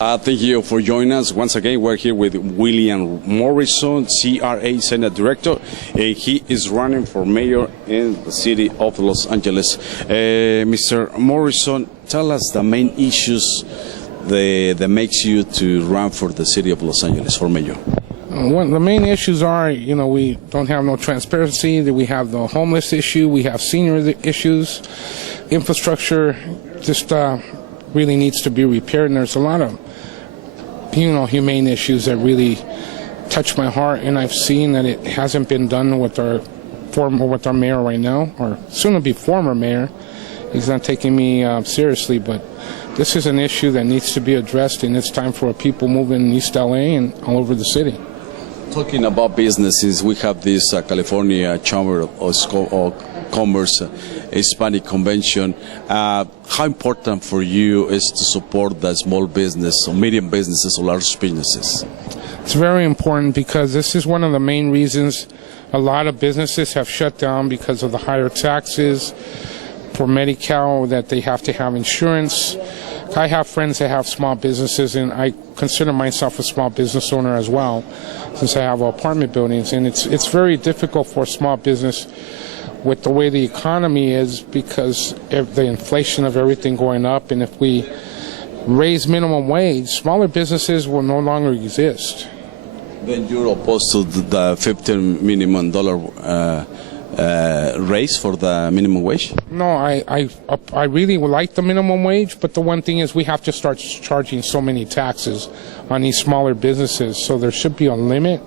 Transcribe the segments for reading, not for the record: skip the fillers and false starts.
Thank you for joining us. Once again, we're here with William Morrison, CRA Senate Director. He is running for mayor in the city of Los Angeles. Mr. Morrison, tell us the main issues that makes you to run for the city of Los Angeles for mayor. Well, the main issues are, we don't have no transparency, that we have the homeless issue, we have senior issues, infrastructure just really needs to be repaired, and there's a lot of humane issues that really touch my heart, and I've seen that it hasn't been done with our mayor right now, or soon to be former mayor. He's not taking me seriously, but this is an issue that needs to be addressed, and it's time for people moving in East LA and all over the city. Talking about businesses, we have this California Chamber of Commerce Hispanic Convention. How important for you is to support the small business, or medium businesses, or large businesses? It's very important because this is one of the main reasons a lot of businesses have shut down because of the higher taxes for Medi-Cal, that they have to have insurance. I have friends that have small businesses, and I consider myself a small business owner as well, since I have apartment buildings, and it's very difficult for a small business with the way the economy is because of the inflation of everything going up, and if we raise minimum wage, smaller businesses will no longer exist. Then you're opposed to the $15 minimum raise for the minimum wage? No, I really would like the minimum wage, but the one thing is we have to start charging so many taxes on these smaller businesses, so there should be a limit,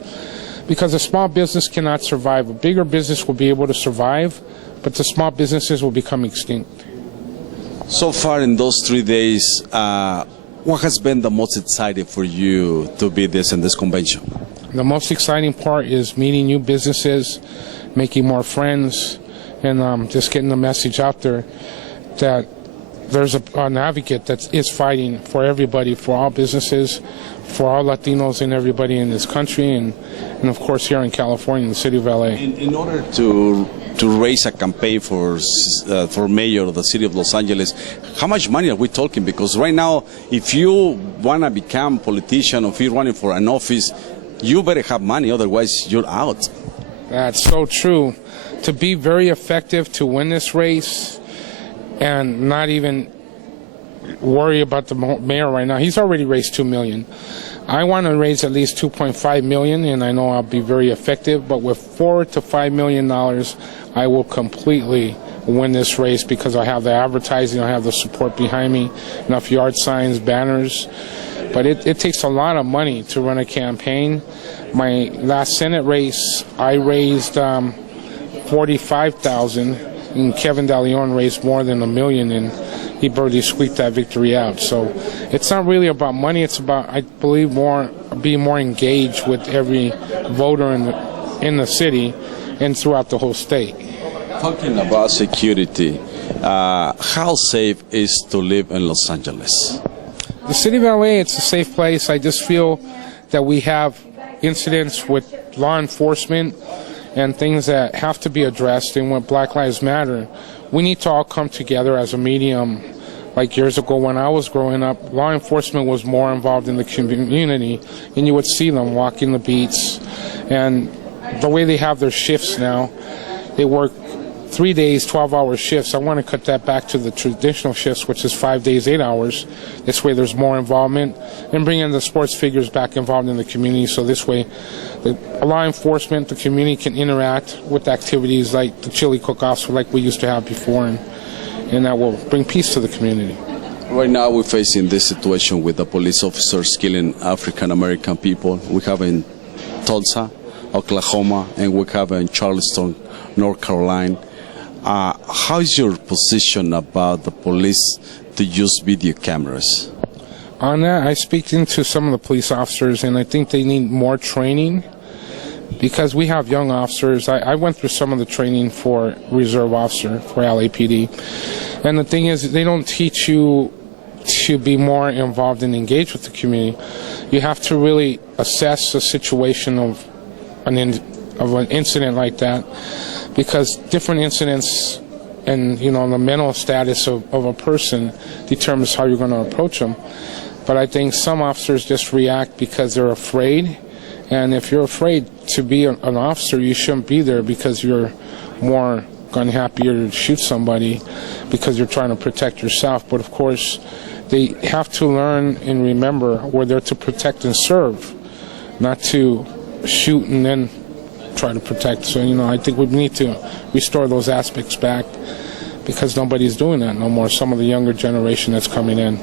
because a small business cannot survive. A bigger business will be able to survive, but the small businesses will become extinct. So far in those 3 days, what has been the most exciting for you to be in this convention? The most exciting part is meeting new businesses, making more friends, and just getting the message out there that there's an advocate that is fighting for everybody, for all businesses, for all Latinos and everybody in this country, and of course here in California, in the city of LA. In order to raise a campaign for mayor of the city of Los Angeles, how much money are we talking? Because right now, if you want to become a politician, or if you're running for an office, you better have money, otherwise you're out. That's so true. To be very effective to win this race and not even worry about the mayor right now. He's already raised $2 million. I want to raise at least $2.5 million, and I know I'll be very effective, but with $4 to $5 million, I will completely win this race because I have the advertising, I have the support behind me, enough yard signs, banners. But it takes a lot of money to run a campaign. My last Senate race, I raised $45,000, and Kevin DeLeon raised more than $1 million, and he barely squeaked that victory out. So it's not really about money. It's about, I believe, being more engaged with every voter in the city and throughout the whole state. Talking about security, how safe is to live in Los Angeles? The city of LA, it's a safe place. I just feel that we have incidents with law enforcement and things that have to be addressed. And with Black Lives Matter, we need to all come together as a medium. Like years ago when I was growing up, law enforcement was more involved in the community, and you would see them walking the beats. And the way they have their shifts now, they work 3 days, 12-hour shifts. I want to cut that back to the traditional shifts, which is 5 days, 8 hours. This way there's more involvement, and bringing the sports figures back involved in the community, so this way the law enforcement, the community can interact with activities like the chili cook-offs like we used to have before, and that will bring peace to the community. Right now we're facing this situation with the police officers killing African-American people. We have in Tulsa, Oklahoma, and we have in Charleston, North Carolina. How is your position about the police to use video cameras? On that, I speak to some of the police officers, and I think they need more training because we have young officers. I went through some of the training for reserve officer for LAPD, and the thing is, they don't teach you to be more involved and engaged with the community. You have to really assess the situation of an incident like that, because different incidents and the mental status of a person determines how you're going to approach them. But I think some officers just react because they're afraid. And if you're afraid to be an officer, you shouldn't be there, because you're more happier to shoot somebody because you're trying to protect yourself. But of course, they have to learn and remember we're there to protect and serve, not to shoot and then try to protect. So, I think we need to restore those aspects back, because nobody's doing that no more. Some of the younger generation that's coming in.